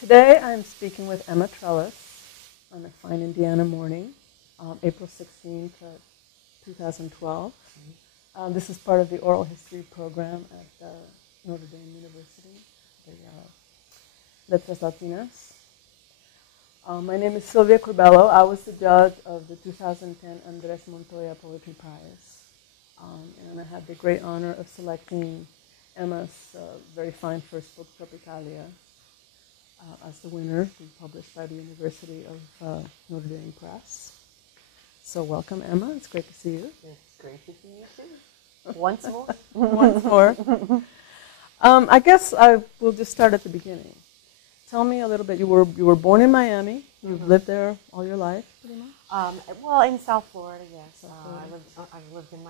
Today I'm speaking with Emma Trelles on a fine Indiana morning, April 16th, 2012. This is part of the oral history program at Notre Dame University, the Letras Latinas. My name is Sylvia Curbelo. I was the judge of the 2010 Andres Montoya Poetry Prize. And I had the great honor of selecting Emma's very fine first book, Tropicalia, as the winner, being published by the University of Notre Dame Press. So welcome, Emma. It's great to see you. It's great to see you too. Once more. Once more. I guess I will just start at the beginning. Tell me a little bit. You were born in Miami. You've lived there all your life, pretty much? Well, in South Florida, yes. I've lived in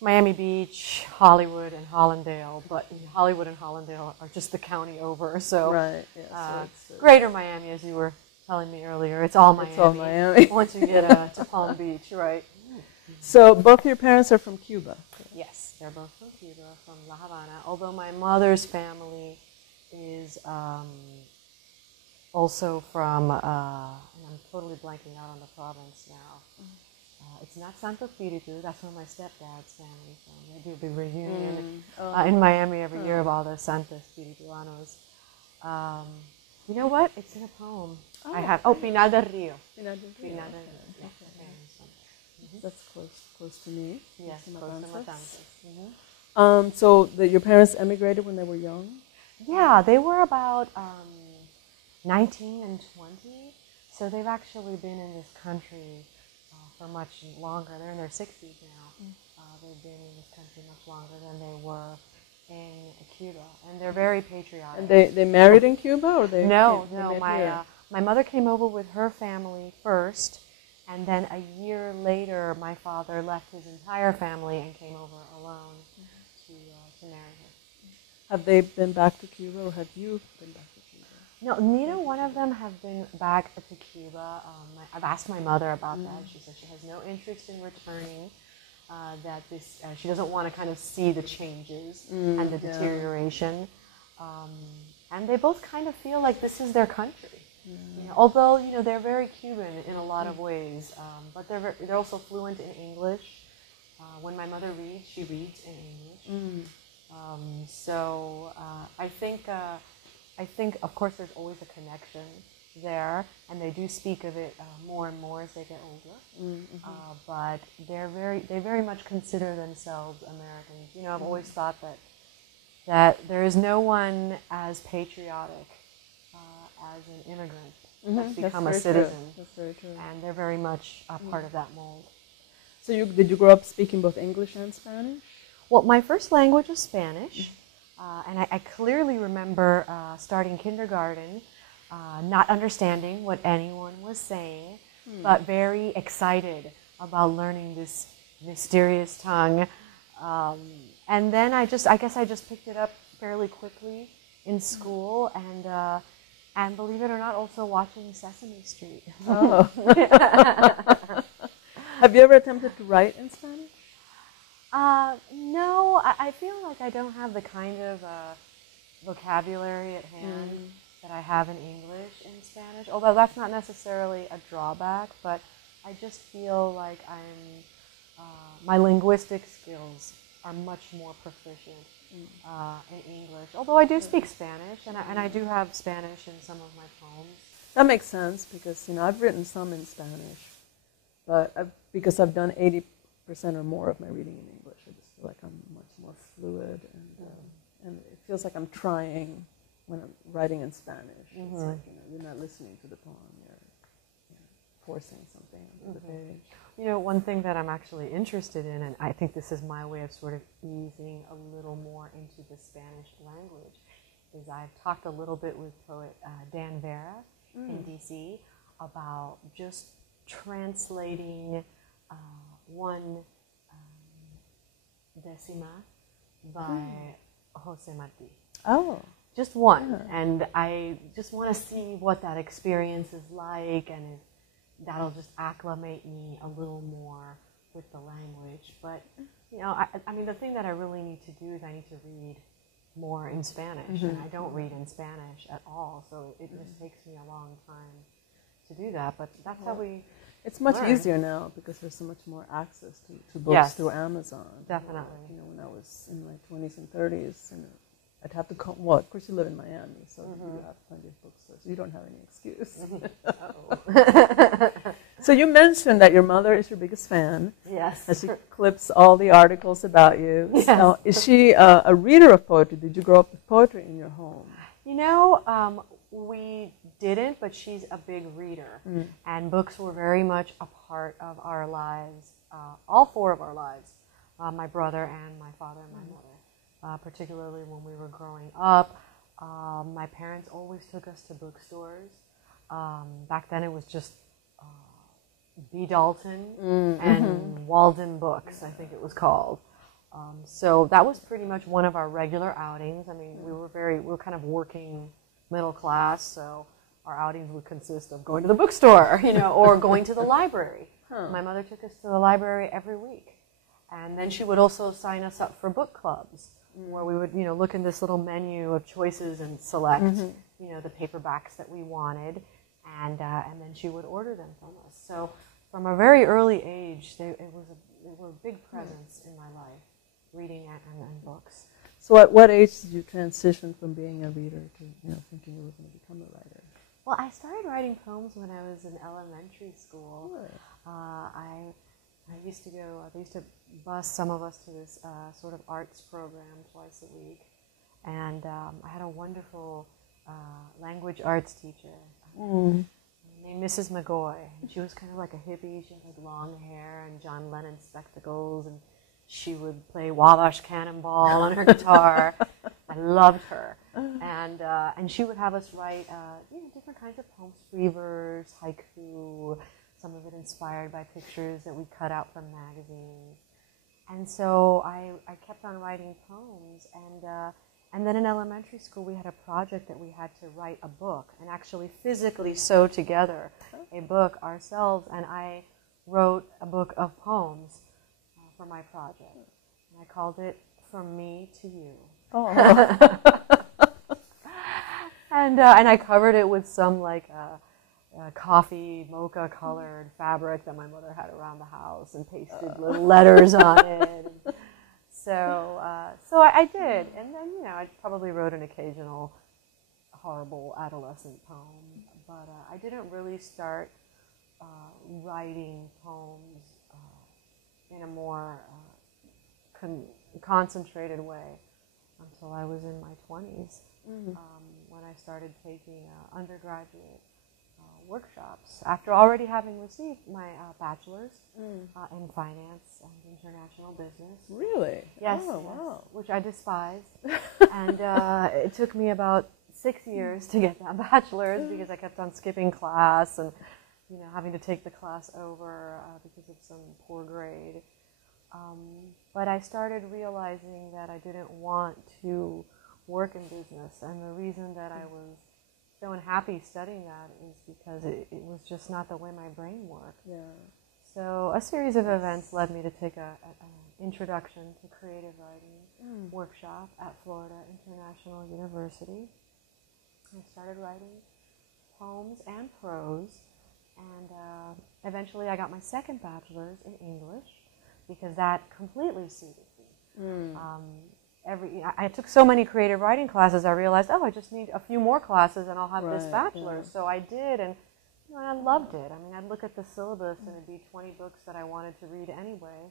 Miami Beach, Hollywood, and Hollandale. But Hollywood and Hollandale are just the county over. So, right. Yeah, so Greater Miami, as you were telling me earlier, it's all Miami. It's all Miami. Once you get to Palm Beach, right? So both of your parents are from Cuba. Yes, they're both from Cuba, from La Habana. Although my mother's family is also from, and I'm totally blanking out on the province now. It's not Santo Espiritu, that's where my stepdad's family from. They do a big reunion in Miami every year of all the Santo Espirituanos. You know what? It's in a poem. I have, Pinal del Rio. Pinal del Rio. Pinal del Rio. Okay. That's close to me. Yes, close to Matanzas. So your parents emigrated when they were young? Yeah, they were about 19 and 20, so they've actually been in this country for much longer. They're in their 60s now. They've been in this country much longer than they were in Cuba, and they're very patriotic. And they married in Cuba, or they? No. My mother came over with her family first, and then a year later, my father left his entire family and came over alone to marry her. Have they been back to Cuba, or have you been back to Cuba? No, neither one of them have been back to Cuba. I've asked my mother about that. She said she has no interest in returning. That she doesn't want to kind of see the changes and the deterioration. And they both kind of feel like this is their country. You know, although they're very Cuban in a lot of ways, but they're also fluent in English. When my mother reads, she reads in English. So I think of course there's always a connection there, and they do speak of it more and more as they get older. But they very much consider themselves Americans. I've always thought that there is no one as patriotic as an immigrant that's become a citizen. That's very true. And they're very much a part of that mold. So did you grow up speaking both English and Spanish? Well, my first language was Spanish, and I clearly remember starting kindergarten, not understanding what anyone was saying, but very excited about learning this mysterious tongue. And then I guess I just picked it up fairly quickly in school, and believe it or not, also watching Sesame Street. Oh. Have you ever attempted to write in Spanish? No, I feel like I don't have the kind of vocabulary at hand that I have in English in Spanish, although that's not necessarily a drawback, but I just feel like my linguistic skills are much more proficient in English, although I do speak Spanish, and I do have Spanish in some of my poems. That makes sense, because I've written some in Spanish, but because I've done 80% or more of my reading in English, I just feel like I'm much more fluid, and it feels like I'm trying when I'm writing in Spanish. It's like, you're not listening to the poem, you're forcing something onto the page. One thing that I'm actually interested in, and I think this is my way of sort of easing a little more into the Spanish language, is I've talked a little bit with poet Dan Vera in D.C. about just translating one décima by Jose Marti. Oh. Just one. And I just want to see what that experience is like, and that'll just acclimate me a little more with the language. But, I mean, the thing that I really need to do is I need to read more in Spanish, and I don't read in Spanish at all, so it just takes me a long time to do that. But that's how we. It's much learn. easier now because there's so much more access to books through Amazon. Definitely. You know, when I was in my 20s and 30s, you know, I'd have to call. Well, of course, you live in Miami, so you have plenty of bookstores. So you don't have any excuse. So you mentioned that your mother is your biggest fan. Yes. And she clips all the articles about you. Yes. So is she a reader of poetry? Did you grow up with poetry in your home? You know, we didn't, but she's a big reader. And books were very much a part of our lives, all four of our lives, my brother and my father and my mother, particularly when we were growing up. My parents always took us to bookstores. Back then it was just B. Dalton and Walden Books, I think it was called. So that was pretty much one of our regular outings. I mean, we were kind of working middle class, so our outings would consist of going to the bookstore, you know, or going to the library. My mother took us to the library every week. And then she would also sign us up for book clubs, where we would, you know, look in this little menu of choices and select, you know, the paperbacks that we wanted, and then she would order them from us. So from a very early age, they were a big presence in my life, reading and books. So at what age did you transition from being a reader to, you know, thinking you were going to become a writer? Well, I started writing poems when I was in elementary school. Really? They used to bus some of us to this sort of arts program twice a week. And I had a wonderful language arts teacher named Mrs. McGoy. And she was kind of like a hippie. She had long hair and John Lennon spectacles, and she would play Wabash Cannonball on her guitar. I loved her. And she would have us write you know, different kinds of poems, free verse, haiku, some of it inspired by pictures that we cut out from magazines. And so I kept on writing poems, and then in elementary school we had a project that we had to write a book and actually physically sew together a book ourselves, and I wrote a book of poems for my project. And I called it From Me to You. Oh. And I covered it with some like coffee mocha colored fabric that my mother had around the house, and pasted little letters on it. And so I did, and then, you know, I probably wrote an occasional horrible adolescent poem, but I didn't really start writing poems in a more concentrated way until I was in my 20s, when I started taking undergraduate workshops after already having received my bachelor's in finance and international business. Really? Yes. Oh, yes, wow. which I despised. And it took me about 6 years to get that bachelor's because I kept on skipping class and, you know, having to take the class over because of some poor grade. But I started realizing that I didn't want to work in business, and the reason that I was so unhappy studying that is because it was just not the way my brain worked. Yeah. So a series of events led me to take an introduction to creative writing workshop at Florida International University. I started writing poems and prose, and eventually I got my second bachelor's in English because that completely suited me. I took so many creative writing classes, I realized, I just need a few more classes and I'll have this bachelor's. Yeah. So I did, and, you know, I loved it. I mean, I'd look at the syllabus and it'd be 20 books that I wanted to read anyway.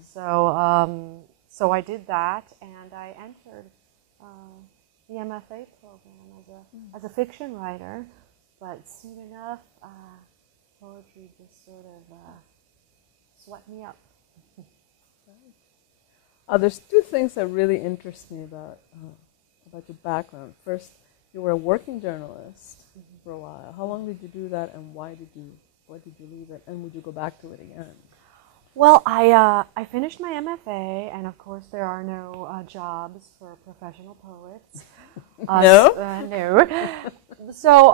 So I did that, and I entered the MFA program as a fiction writer, but soon enough, poetry just sort of swept me up. There's two things that really interest me about your background. First, you were a working journalist for a while. How long did you do that, and why did you leave it, and would you go back to it again? Well, I finished my MFA, and of course there are no jobs for professional poets. No? No. So,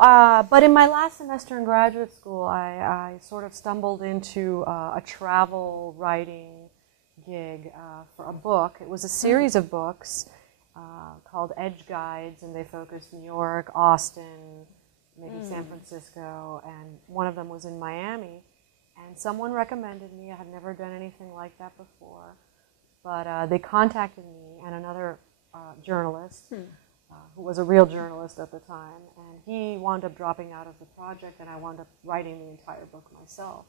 but in my last semester in graduate school, I sort of stumbled into a travel writing gig for a book. It was a series of books, called Edge Guides, and they focused New York, Austin, maybe San Francisco, and one of them was in Miami. And someone recommended me. I had never done anything like that before. But they contacted me and another journalist, who was a real journalist at the time, and he wound up dropping out of the project, and I wound up writing the entire book myself.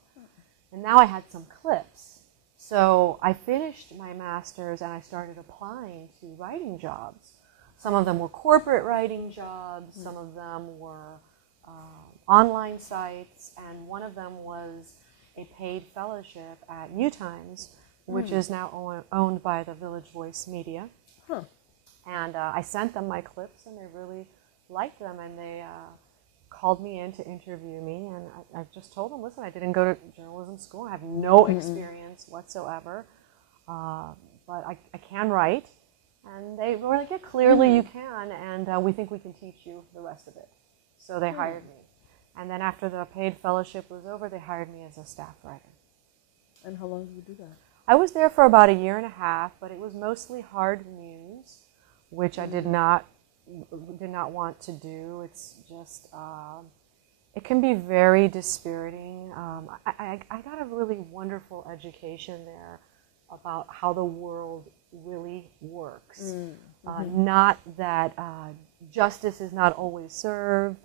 And now I had some clips. So I finished my master's, and I started applying to writing jobs. Some of them were corporate writing jobs, some of them were online sites, and one of them was a paid fellowship at New Times, which is now owned by the Village Voice Media. And I sent them my clips, and they really liked them, and they called me in to interview me, and I just told them, listen, I didn't go to journalism school, I have no experience whatsoever, but I can write. And they were like, yeah, clearly you can, and we think we can teach you the rest of it. So they hired me. And then after the paid fellowship was over, they hired me as a staff writer. And how long did you do that? I was there for about 1.5 years, but it was mostly hard news, which I did not want to do. It's just, it can be very dispiriting. I got a really wonderful education there about how the world really works. Not that justice is not always served,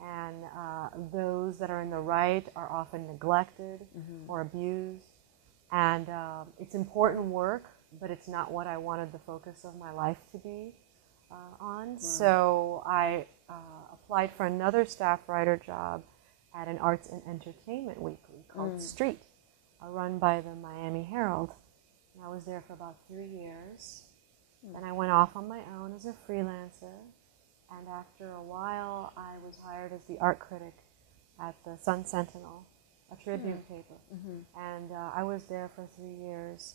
and those that are in the right are often neglected or abused. And it's important work, but it's not what I wanted the focus of my life to be on. Wow. So I applied for another staff writer job at an arts and entertainment weekly called Street, run by the Miami Herald. And I was there for about 3 years. Then I went off on my own as a freelancer. And after a while, I was hired as the art critic at the Sun Sentinel, a Tribune paper. And I was there for 3 years.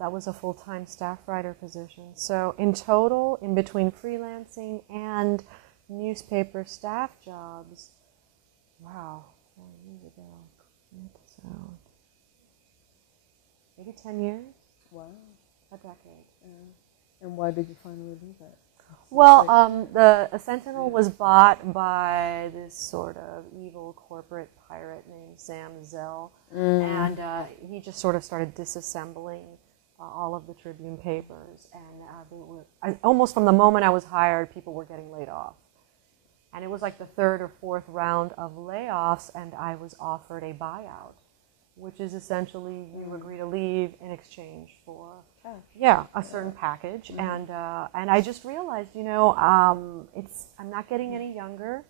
That was a full-time staff writer position. So in total, in between freelancing and newspaper staff jobs, wow, 4 years ago, so maybe 10 years? Wow. A decade. And why did you finally do that? Well, the Sentinel was bought by this sort of evil corporate pirate named Sam Zell, and he just sort of started disassembling all of the Tribune papers, and almost from the moment I was hired, people were getting laid off. And it was like the 3rd or 4th round of layoffs, and I was offered a buyout, which is essentially you agree to leave in exchange for a certain package. And I just realized, I'm not getting any younger,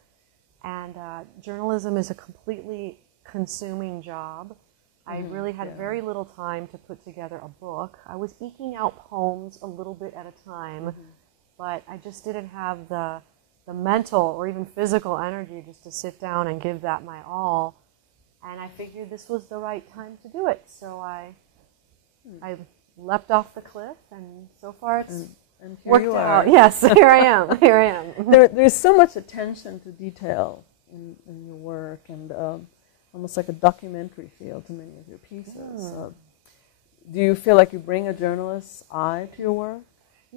and journalism is a completely consuming job. I really had very little time to put together a book. I was eking out poems a little bit at a time, but I just didn't have the mental or even physical energy just to sit down and give that my all. And I figured this was the right time to do it. So I leapt off the cliff, and so far it's and here worked you out. are. Yes, here I am. Here I am. There's so much attention to detail in your work, and almost like a documentary feel to many of your pieces. Do you feel like you bring a journalist's eye to your work?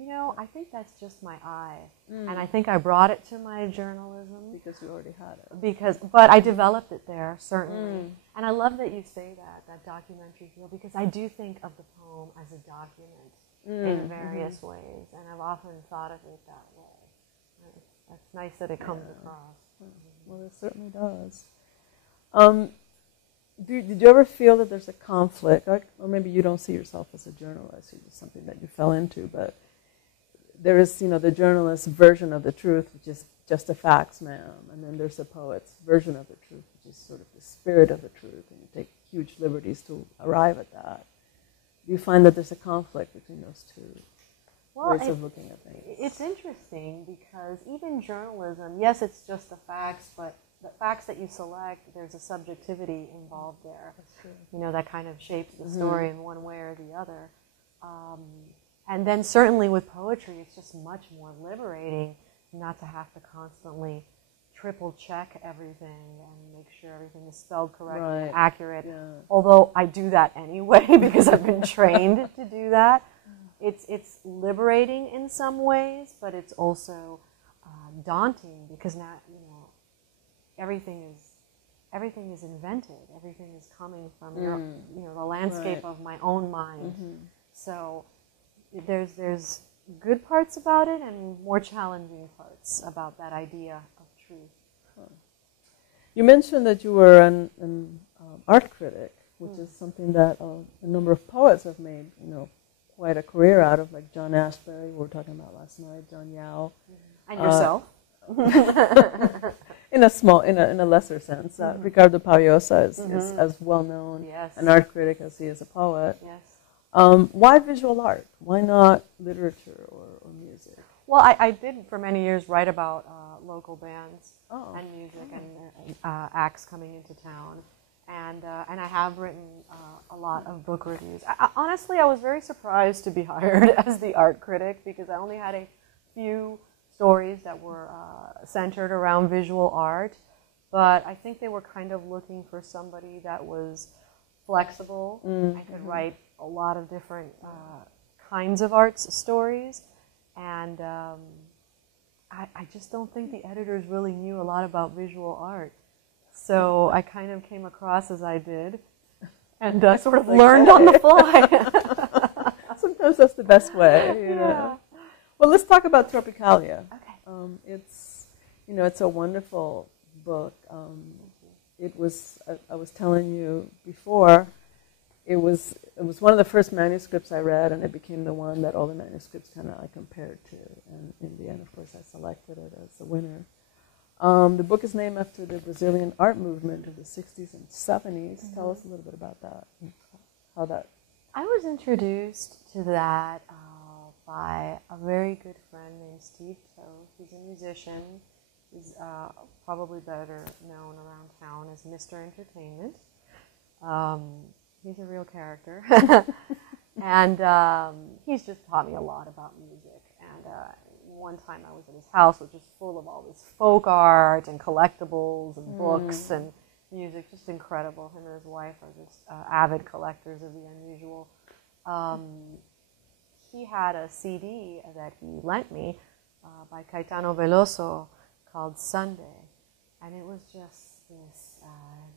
I think that's just my eye. And I think I brought it to my journalism. Because you already had it. But I developed it there, certainly. And I love that you say that documentary feel, because I do think of the poem as a document in various ways. And I've often thought of it that way. It's nice that it comes across. Well, it certainly does. Did you ever feel that there's a conflict, or maybe you don't see yourself as a journalist, it's just something that you fell into, but there is, the journalist's version of the truth, which is just the facts, ma'am, and then there's the poet's version of the truth, which is sort of the spirit of the truth, and you take huge liberties to arrive at that. Do you find that there's a conflict between those two ways of looking at things? It's interesting, because even journalism, yes, it's just the facts, but the facts that you select, there's a subjectivity involved there. That's true. That kind of shapes the story in one way or the other. And then certainly with poetry, it's just much more liberating not to have to constantly triple check everything and make sure everything is spelled correctly and accurate. Although I do that anyway because I've been trained to do that. it's liberating in some ways, but it's also daunting because now everything is invented. Everything is coming from the landscape of my own mind. So there's good parts about it and more challenging parts about that idea of truth. You mentioned that you were an art critic, which is something that a number of poets have made, quite a career out of, like John Ashbery, we were talking about last night, John Yao. And yourself? In a lesser sense. Ricardo Paviosa is as well known an art critic as he is a poet. Yes. Why visual art? Why not literature or music? Well, I did for many years write about local bands and music and acts coming into town. And I have written a lot of book reviews. Honestly, I was very surprised to be hired as the art critic because I only had a few stories that were centered around visual art. But I think they were kind of looking for somebody that was flexible and could write a lot of different kinds of arts stories. And I just don't think the editors really knew a lot about visual art. So I kind of came across as I did and sort of learned on the fly. Sometimes that's the best way. You know. Well, let's talk about Tropicalia. Okay. It's a wonderful book. It was, I was telling you before, it was one of the first manuscripts I read, and it became the one that all the manuscripts kind of I compared to. And in the end, of course, I selected it as the winner. The book is named after the Brazilian art movement of the 60s and 70s. Tell us a little bit about that. How that... I was introduced to that by a very good friend named Steve Toe. He's a musician. He's probably better known around town as Mr. Entertainment. He's a real character. And he's just taught me a lot about music. And one time I was at his house, which is full of all this folk art and collectibles and books and music, just incredible. Him and his wife are just avid collectors of the unusual. He had a CD that he lent me by Caetano Veloso called Sunday, and it was just this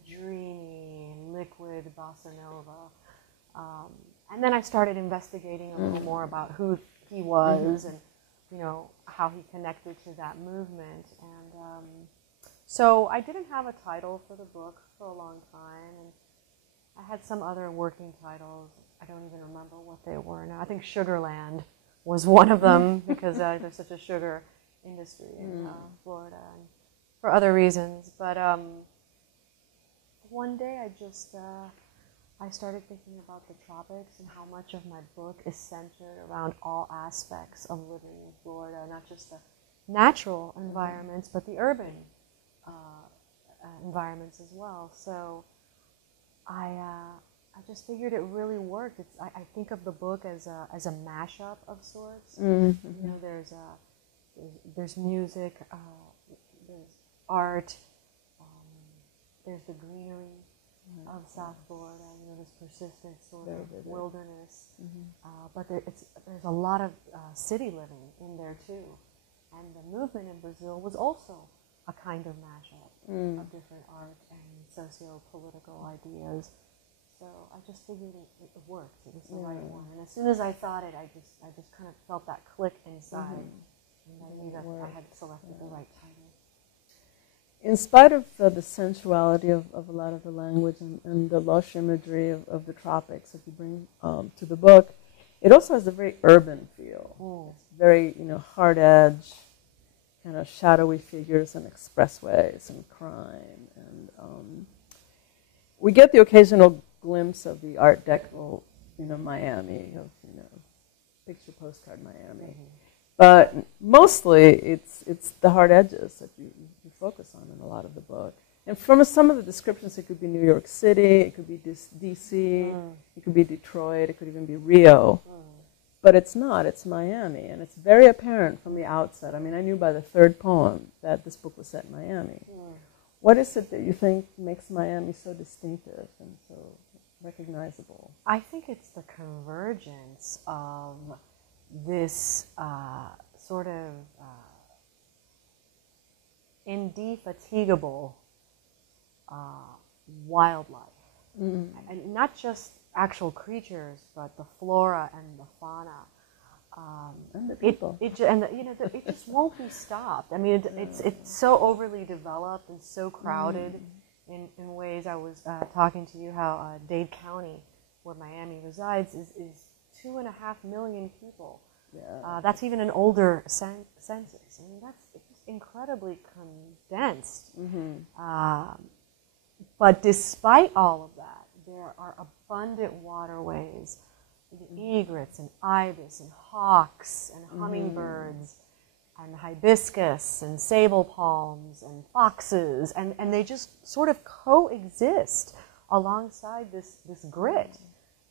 dreamy, liquid bossa nova. And then I started investigating a little more about who he was and how he connected to that movement. And so I didn't have a title for the book for a long time, and I had some other working titles. I don't even remember what they were now. I think Sugarland was one of them because there's such a sugar industry in Florida and for other reasons. But one day I started thinking about the tropics and how much of my book is centered around all aspects of living in Florida, not just the natural environments, but the urban environments as well. So I just figured it really worked. I think of the book as a mashup of sorts. There's music, there's art, there's the greenery of South Florida, this persistent sort of wilderness. But there's a lot of city living in there too. And the movement in Brazil was also a kind of mashup of different art and socio-political ideas. So I just figured it worked. It was the right one. And as soon as I thought it, I just kind of felt that click inside. And I knew that I had selected the right title. In spite of the sensuality of a lot of the language and the lush imagery of the tropics that you bring to the book, it also has a very urban feel. It's very, hard edge, kind of shadowy figures and expressways and crime. And we get the occasional glimpse of the Art Deco, Miami, of, picture postcard Miami. But mostly it's the hard edges that you focus on in a lot of the book. And from some of the descriptions, it could be New York City, it could be D.C., it could be Detroit, it could even be Rio. But it's not, it's Miami. And it's very apparent from the outset. I mean, I knew by the third poem that this book was set in Miami. What is it that you think makes Miami so distinctive and so recognizable? I think it's the convergence of this sort of indefatigable wildlife. And not just actual creatures, but the flora and the fauna. And the people. It just won't be stopped. I mean, it's so overly developed and so crowded in ways. I was talking to you how Dade County, where Miami resides, is 2.5 million people. Yeah. That's even an older census. I mean, that's just incredibly condensed. But despite all of that, there are abundant waterways, egrets and ibis and hawks and hummingbirds and hibiscus and sable palms and foxes, and they just sort of coexist alongside this grit.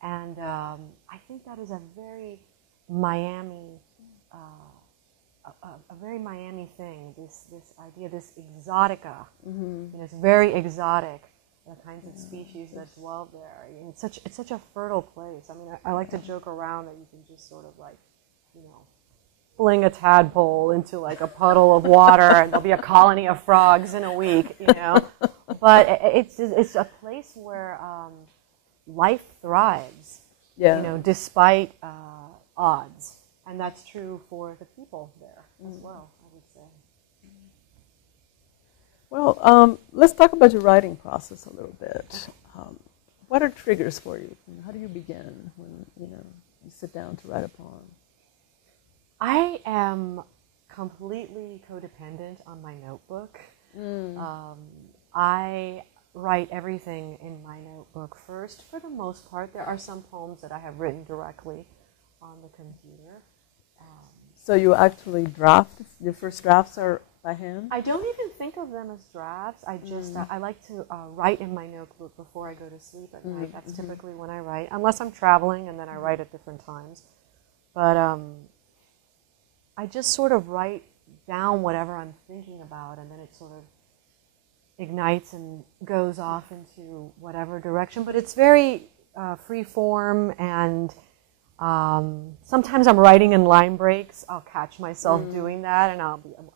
And I think that is a very Miami, a very Miami thing. This idea, this exotica. It's very exotic. The kinds of species that dwell there. And it's such a fertile place. I mean, I like to joke around that you can just sort of like, fling a tadpole into like a puddle of water, and there'll be a colony of frogs in a week. But it's a place where life thrives. Despite odds, and that's true for the people there as well, I would say. Well, let's talk about your writing process a little bit. What are triggers for you? How do you begin when you sit down to write a poem? I am completely codependent on my notebook. I write everything in my notebook first. For the most part, there are some poems that I have written directly on the computer. So you actually draft? Your first drafts are by hand? I don't even think of them as drafts. I just I like to write in my notebook before I go to sleep at night. That's typically when I write, unless I'm traveling, and then I write at different times. But I just sort of write down whatever I'm thinking about, and then it sort of ignites and goes off into whatever direction. But it's very free form, and sometimes I'm writing in line breaks. I'll catch myself doing that, and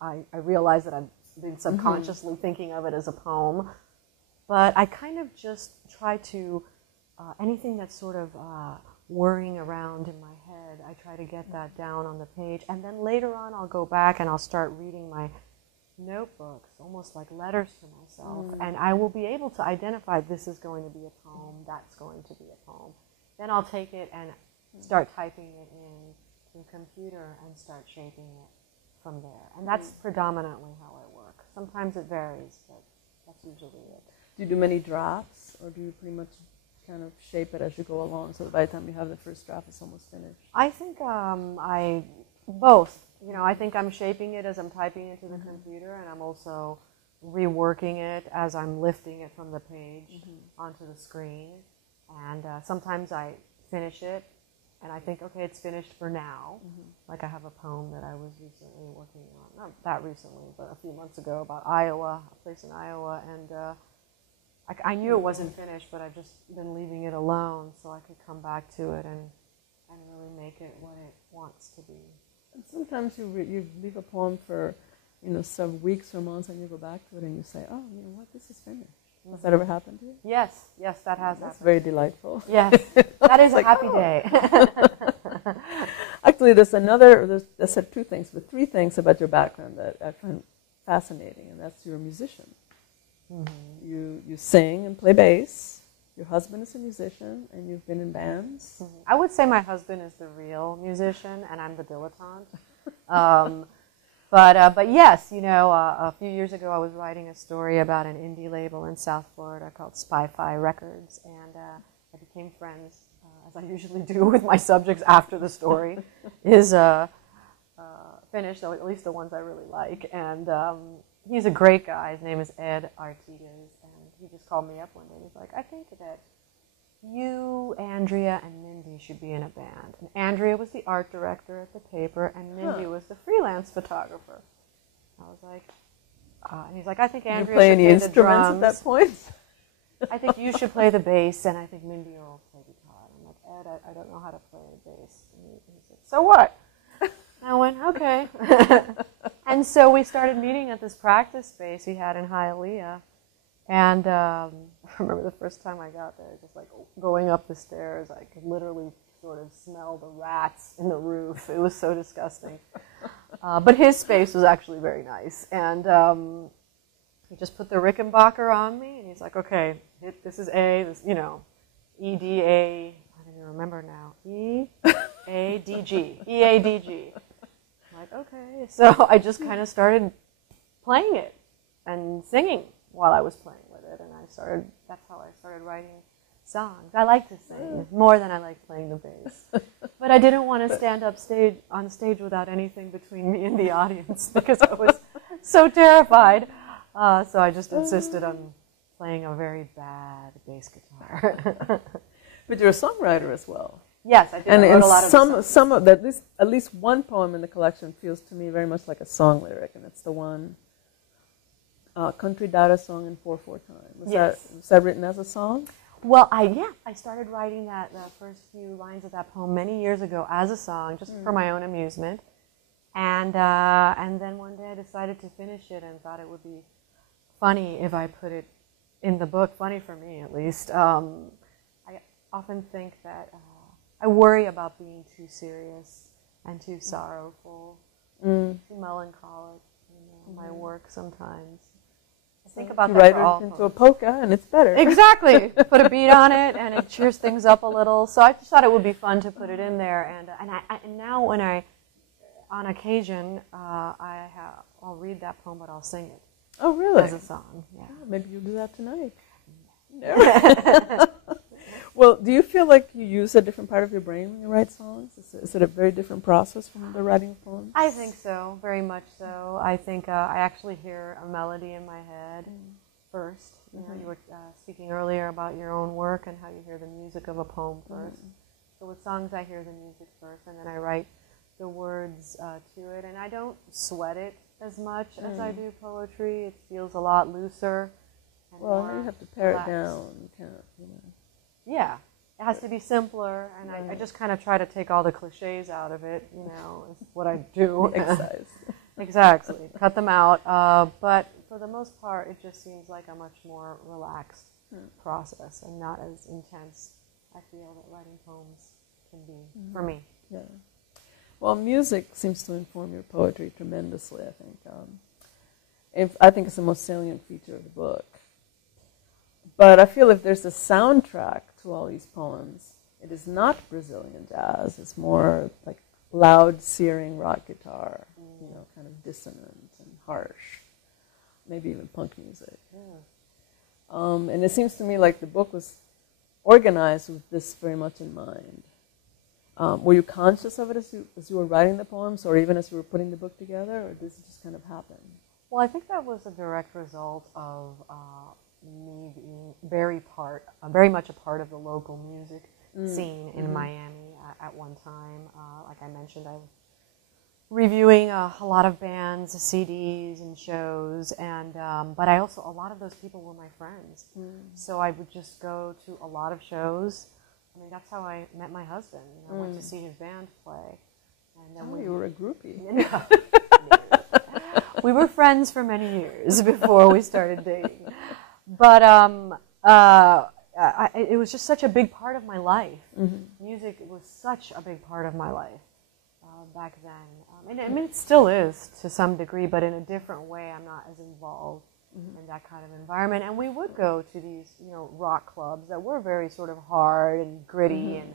I realize that I've been subconsciously thinking of it as a poem. But I kind of just try to, anything that's sort of whirring around in my head, I try to get that down on the page. And then later on I'll go back and I'll start reading my notebooks, almost like letters to myself. And I will be able to identify this is going to be a poem, that's going to be a poem. Then I'll take it and start typing it in to the computer and start shaping it from there. And that's predominantly how I work. Sometimes it varies, but that's usually it. Do you do many drafts, or do you pretty much kind of shape it as you go along, so that by the time you have the first draft, it's almost finished? I think both. I think I'm shaping it as I'm typing into the computer, and I'm also reworking it as I'm lifting it from the page onto the screen. And sometimes I finish it, and I think, okay, it's finished for now. Like I have a poem that I was recently working on, not that recently, but a few months ago, about Iowa, a place in Iowa, and I knew it wasn't finished, but I've just been leaving it alone so I could come back to it and really make it what it wants to be. And sometimes you leave a poem for some weeks or months, and you go back to it and you say, oh, you know what, this is finished. Has that ever happened to you? Yes, that has happened. That's very delightful. Yes, that is a happy day. Actually, there's two things, but three things about your background that I find fascinating, and that's you're a musician. You sing and play bass. Your husband is a musician, and you've been in bands. I would say my husband is the real musician, and I'm the dilettante. But yes, a few years ago I was writing a story about an indie label in South Florida called Spy-Fi Records, and I became friends, as I usually do with my subjects after the story is finished, at least the ones I really like. And he's a great guy. His name is Ed Artigas, and he just called me up one day. He's like, I think that you, Andrea, and Mindy should be in a band. And Andrea was the art director at the paper, and Mindy was the freelance photographer. I was like, and he's like, I think Andrea should play any instruments at that point? I think you should play the bass, and I think Mindy will play guitar. I'm like, Ed, I don't know how to play the bass. And he said, so what? I went, okay. And so we started meeting at this practice space he had in Hialeah. And I remember the first time I got there, just like going up the stairs, I could literally sort of smell the rats in the roof. It was so disgusting. But his space was actually very nice. And he just put the Rickenbacker on me, and he's like, okay, this is A, this, you know, E-D-A, I don't even remember now, E-A-D-G, E-A-D-G. I'm like, okay. So I just kind of started playing it and singing while I was playing with it, and that's how I started writing songs. I like to sing more than I like playing the bass. But I didn't want to stand up on stage without anything between me and the audience because I was so terrified. So I just insisted on playing a very bad bass guitar. But you're a songwriter as well. Yes, I did. And I wrote a lot of some of that, at least one poem in the collection feels to me very much like a song lyric, and it's the one, Country Dada Song in 4/4 time. Was that written as a song? Well, I started writing the first few lines of that poem many years ago as a song, just for my own amusement. And then one day I decided to finish it and thought it would be funny if I put it in the book, funny for me at least. I often think that I worry about being too serious and too sorrowful, too melancholic in my work sometimes. I think about that for all write it into a polka and it's better. Exactly. Put a beat on it and it cheers things up a little. So I just thought it would be fun to put it in there. And now when on occasion, I'll read that poem, but I'll sing it. Oh, really? As a song, yeah. Maybe you'll do that tonight. No. Well, do you feel like you use a different part of your brain when you write songs? Is it a very different process from the writing of poems? I think so, very much so. I think I actually hear a melody in my head first. You know, you were speaking earlier about your own work and how you hear the music of a poem first. So with songs, I hear the music first, and then I write the words to it. And I don't sweat it as much as I do poetry. It feels a lot looser. And well, you have to pare it down. You can't, you know. Yeah, it has to be simpler, and I just kind of try to take all the cliches out of it, you know, is what I do. Exercise. Exactly, cut them out. But for the most part, it just seems like a much more relaxed process and not as intense, I feel, that writing poems can be for me. Yeah. Well, music seems to inform your poetry tremendously, I think. I think it's the most salient feature of the book. But I feel if there's a soundtrack to all these poems, it is not Brazilian jazz. It's more like loud, searing rock guitar, you know, kind of dissonant and harsh, maybe even punk music. Yeah. And it seems to me like the book was organized with this very much in mind. Were you conscious of it as you were writing the poems, or even as you were putting the book together, or did it just kind of happen? Well, I think that was a direct result of me being very much a part of the local music scene in Miami at one time. Like I mentioned, I was reviewing a lot of bands, CDs, and shows, and but I also, a lot of those people were my friends. So I would just go to a lot of shows. I mean, that's how I met my husband. I went to see his band play. And then you were a groupie. We were friends for many years before we started dating. But it was just such a big part of my life. Music was such a big part of my life back then. I mean, it still is to some degree, but in a different way. I'm not as involved in that kind of environment. And we would go to these, you know, rock clubs that were very sort of hard and gritty and,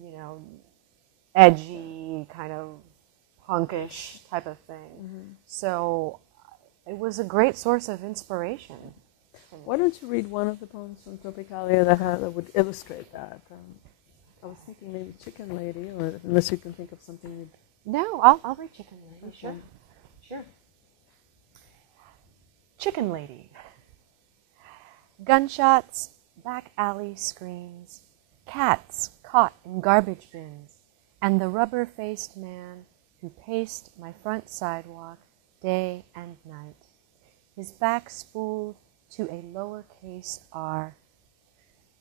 you know, edgy, kind of punkish type of thing. So it was a great source of inspiration. Why don't you read one of the poems from Tropicalia that would illustrate that? I was thinking maybe Chicken Lady, or unless you can think of something. No, I'll read Chicken Lady. Okay. Sure. Chicken Lady. Gunshots, back alley screams, cats caught in garbage bins, and the rubber-faced man who paced my front sidewalk day and night, his back spooled to a lowercase r.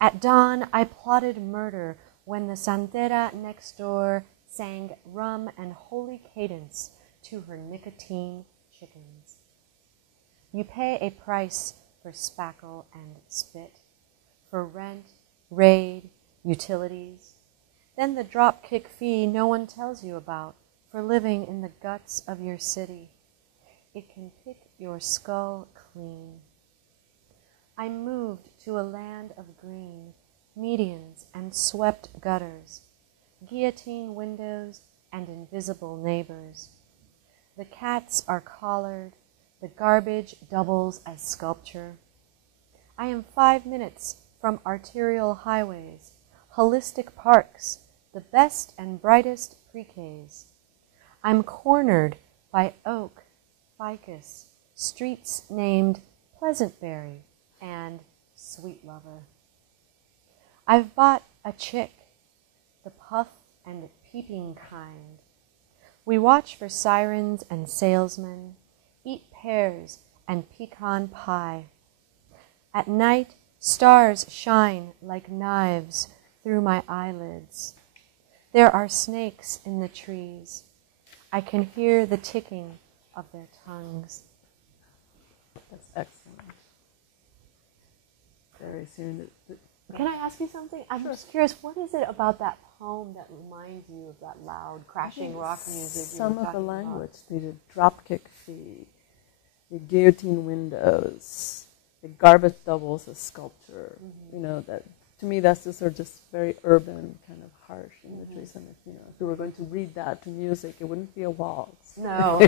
At dawn, I plotted murder when the santera next door sang rum and holy cadence to her nicotine chickens. You pay a price for spackle and spit, for rent, raid, utilities, then the drop-kick fee no one tells you about for living in the guts of your city. It can pick your skull clean. I moved to a land of green, medians and swept gutters, guillotine windows and invisible neighbors. The cats are collared, the garbage doubles as sculpture. I am 5 minutes from arterial highways, holistic parks, the best and brightest pre-Ks. I'm cornered by oak, ficus, streets named Pleasantberry and Sweet Lover. I've bought a chick, the puff and peeping kind. We watch for sirens and salesmen, eat pears and pecan pie. At night, stars shine like knives through my eyelids. There are snakes in the trees. I can hear the ticking of their tongues. That's excellent. Very soon. Can I ask you something? I'm just curious, what is it about that poem that reminds you of that loud, crashing rock music? Some of the language, the dropkick fee, the guillotine windows, the garbage doubles as sculpture. You know, that to me that's just sort of just very urban, kind of harsh imagery. And if, you know, if we were going to read that to music, it wouldn't be a waltz. No.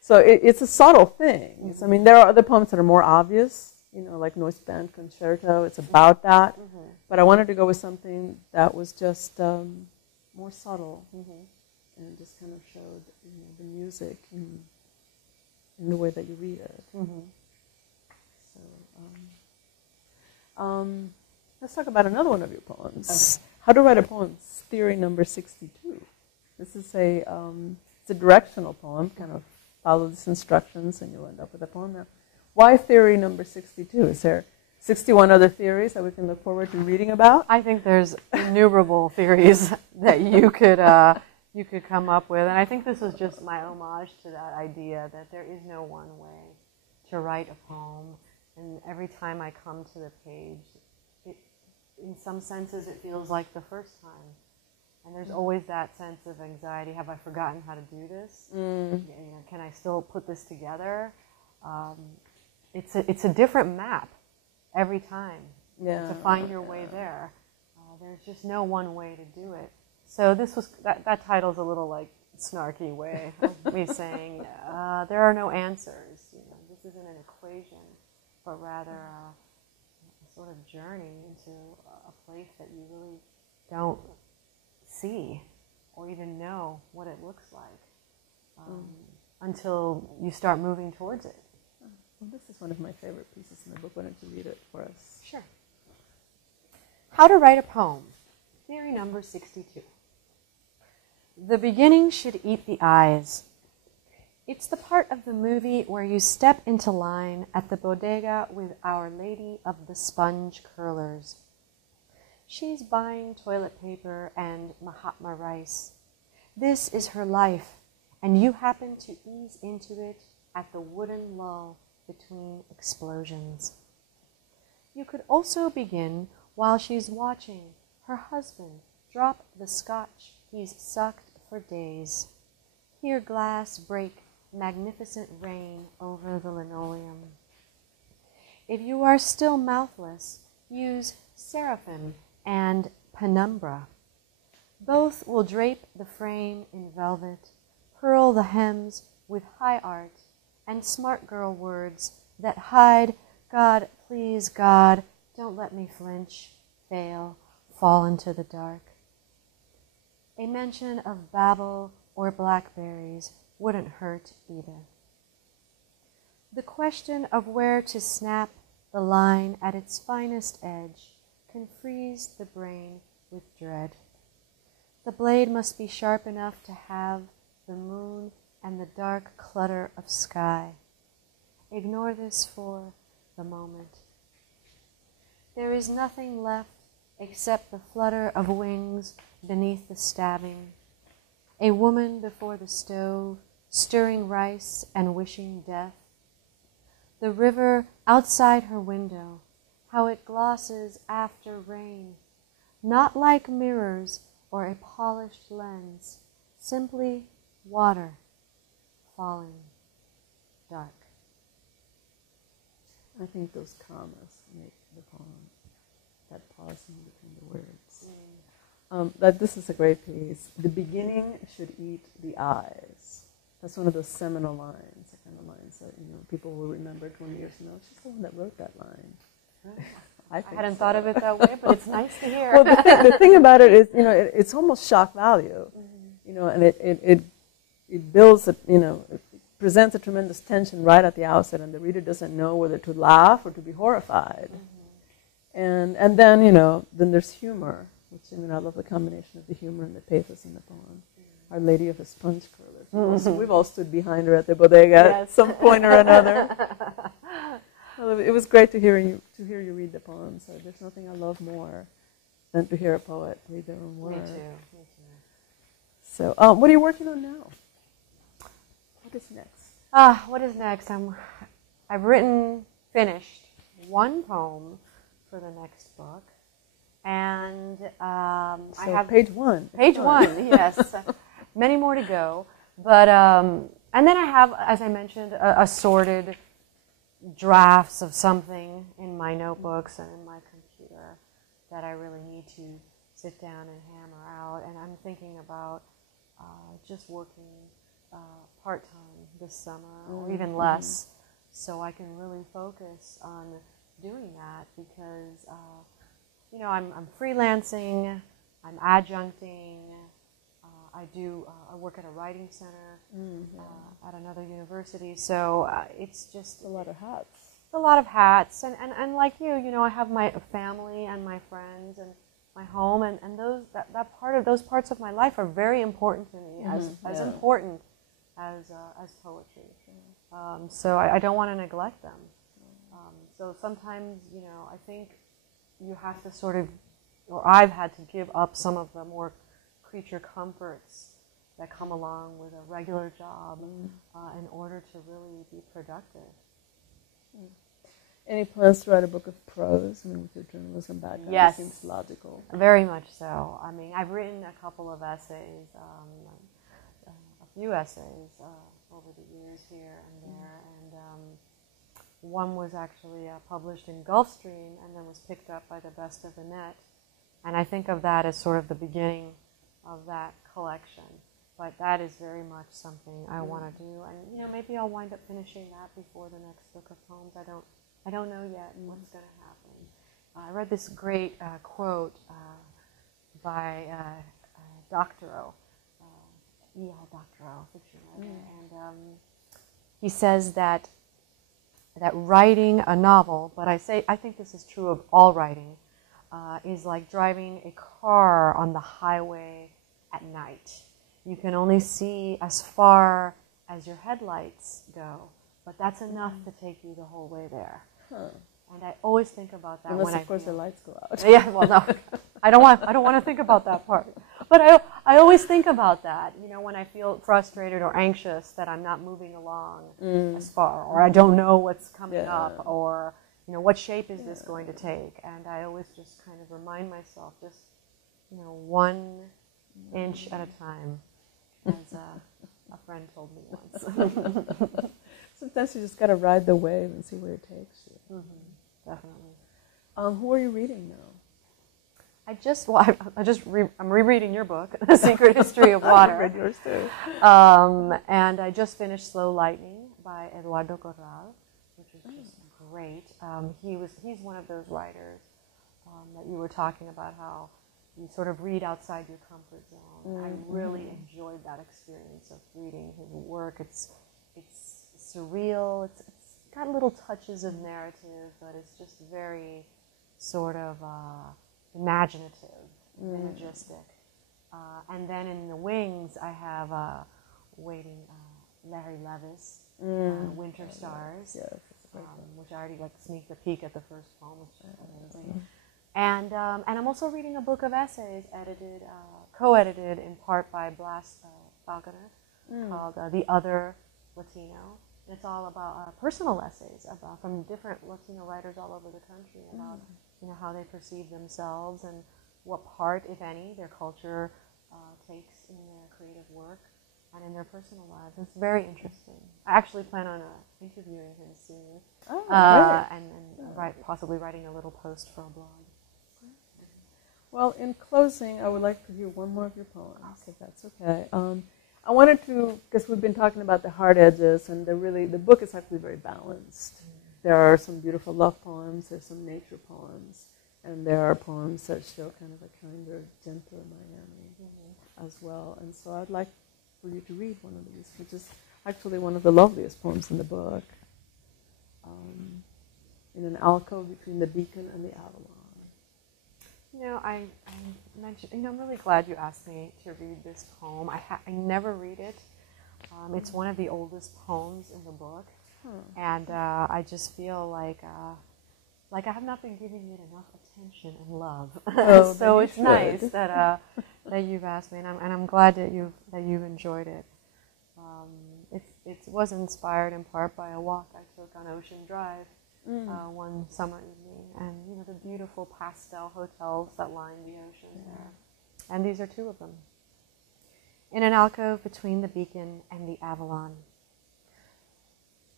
So it's a subtle thing. I mean, there are other poems that are more obvious. You know, like Noise Band Concerto, it's about that. But I wanted to go with something that was just more subtle and just kind of showed, you know, the music in the way that you read it. So let's talk about another one of your poems. Okay. How to Write a Poem, Theory number 62. This is it's a directional poem, kind of follow these instructions and you'll end up with a poem now. Why theory number 62? Is there 61 other theories that we can look forward to reading about? I think there's innumerable theories that you could come up with, and I think this was just my homage to that idea that there is no one way to write a poem, and every time I come to the page, in some senses it feels like the first time, and there's always that sense of anxiety. Have I forgotten how to do this? You know, can I still put this together? It's a different map every time to find your way there. There's just no one way to do it. So this was that title's a little like snarky way of me saying there are no answers. You know, this isn't an equation, but rather a sort of journey into a place that you really don't see or even know what it looks like until you start moving towards it. Well, this is one of my favorite pieces in the book. Why don't you read it for us? Sure. How to Write a Poem, Theory number 62. The beginning should eat the eyes. It's the part of the movie where you step into line at the bodega with Our Lady of the Sponge Curlers. She's buying toilet paper and Mahatma rice. This is her life, and you happen to ease into it at the wooden lull between explosions. You could also begin while she's watching her husband drop the scotch he's sucked for days. Hear glass break magnificent rain over the linoleum. If you are still mouthless, use seraphim and penumbra. Both will drape the frame in velvet, pearl the hems with high art, and smart girl words that hide, God, please, God, don't let me flinch, fail, fall into the dark. A mention of Babel or blackberries wouldn't hurt either. The question of where to snap the line at its finest edge can freeze the brain with dread. The blade must be sharp enough to have the moon and the dark clutter of sky. Ignore this for the moment. There is nothing left except the flutter of wings beneath the stabbing. A woman before the stove, stirring rice and wishing death. The river outside her window, how it glosses after rain, not like mirrors or a polished lens, simply water falling dark. I think those commas make the poem, that pause in between the words. That this is a great piece. The beginning should eat the eyes. That's one of those seminal lines, the kind of lines that people will remember 20 years from now. She's the one that wrote that line. I hadn't thought of it that way, but it's nice to hear. Well, the thing about it is, it's almost shock value, and it builds, it presents a tremendous tension right at the outset, and the reader doesn't know whether to laugh or to be horrified. And then, then there's humor, which, I love the combination of the humor and the pathos in the poem. Our Lady of the Sponge Curlers. We've all stood behind her at the bodega at some point or another. Well, it was great to hear you read the poem. So there's nothing I love more than to hear a poet read their own work. Me too. So, what are you working on now? What is next? What is next? I've finished one poem for the next book, and I have page one. Page one, yes. Many more to go, but and then I have, as I mentioned, assorted drafts of something in my notebooks and in my computer that I really need to sit down and hammer out. And I'm thinking about just working part-time this summer, or even less, so I can really focus on doing that, because I'm freelancing, I'm adjuncting, I work at a writing center at another university, so it's just a lot of hats. A lot of hats, and like you, I have my family and my friends and my home, and those parts of my life are very important to me, as important as poetry. So I don't want to neglect them. So sometimes, I think you have to or I've had to give up some of the more creature comforts that come along with a regular job in order to really be productive. Any plans to write a book of prose? With your journalism background, yes, it seems logical. Very much so. I've written a couple of essays, a few essays over the years here and there, and one was actually published in Gulfstream and then was picked up by the Best of the Net. And I think of that as sort of the beginning of that collection. But that is very much something I want to do. And, maybe I'll wind up finishing that before the next book of poems. I don't know yet what's going to happen. I read this great quote by Doctorow, E.L. Doctorow, fiction writer. And he says that writing a novel, but I think this is true of all writing, is like driving a car on the highway at night. You can only see as far as your headlights go, but that's enough to take you the whole way there. And I always think about that. Unless, of course, the lights go out. Yeah, well, no, I don't want to think about that part. But I always think about that. When I feel frustrated or anxious that I'm not moving along as far, or I don't know what's coming up, or what shape is this going to take? And I always just kind of remind myself, just 1 inch at a time, as a friend told me once. Sometimes you just got to ride the wave and see where it takes you. Definitely. Who are you reading now? I'm rereading your book, The Secret History of Water. I read yours too. And I just finished Slow Lightning by Eduardo Corral, which is just great. He's one of those writers that you were talking about, how you sort of read outside your comfort zone. I really enjoyed that experience of reading his work. It's surreal. It's got little touches of narrative, but it's just very sort of imaginative, imagistic. And then in the wings, I have waiting Larry Levis, Winter Stars, Yes, which I already sneaked a peek at the first poem, which is amazing. And I'm also reading a book of essays co-edited in part by Blas Falconer, called The Other Latino. It's all about personal essays from different Latino writers all over the country about how they perceive themselves and what part, if any, their culture takes in their creative work and in their personal lives. It's very interesting. I actually plan on interviewing him soon, and possibly writing a little post for a blog. Well, in closing, I would like to hear one more of your poems, if that's okay. I wanted to, because we've been talking about the hard edges, and the book is actually very balanced. There are some beautiful love poems, there's some nature poems, and there are poems that show kind of a kinder, gentler Miami as well. And so I'd like for you to read one of these, which is actually one of the loveliest poems in the book, in an alcove between the beacon and the Avalon. I'm really glad you asked me to read this poem. I never read it. It's one of the oldest poems in the book, and I just feel like I have not been giving it enough attention and love. So it's nice that you've asked me, and I'm glad that you've enjoyed it. It was inspired in part by a walk I took on Ocean Drive one summer evening, and the beautiful pastel hotels that line the ocean there. And these are two of them. In an alcove between the beacon and the Avalon.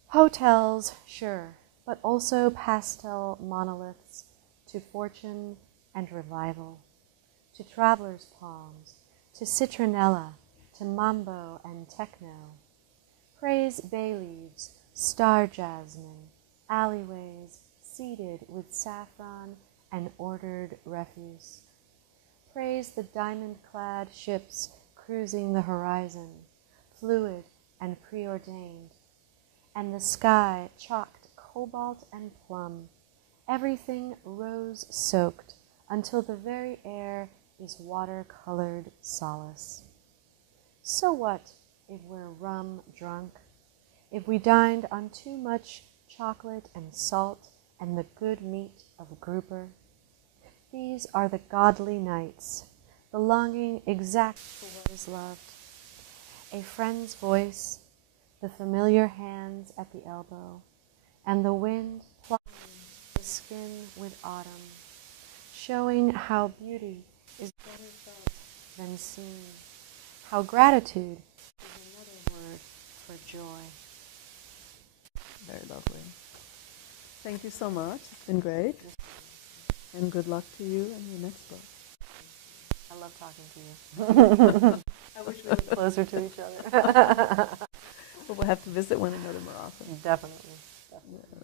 Hotels, sure, but also pastel monoliths to fortune and revival, to travelers' palms, to citronella, to mambo and techno. Praise bay leaves, star jasmine, alleyways seeded with saffron and ordered refuse. Praise the diamond-clad ships cruising the horizon, fluid and preordained, and the sky chalked cobalt and plum, everything rose-soaked until the very air is water-colored solace. So what if we're rum-drunk, if we dined on too much chocolate and salt and the good meat of grouper? These are the godly nights, belonging exact to what is loved. A friend's voice, the familiar hands at the elbow, and the wind plying the skin with autumn, showing how beauty is better felt than seen, how gratitude is another word for joy. Very lovely. Thank you so much. It's been great. And good luck to you and your next book. I love talking to you. I wish we were closer to each other. But we'll have to visit one another more often. Definitely. Yeah.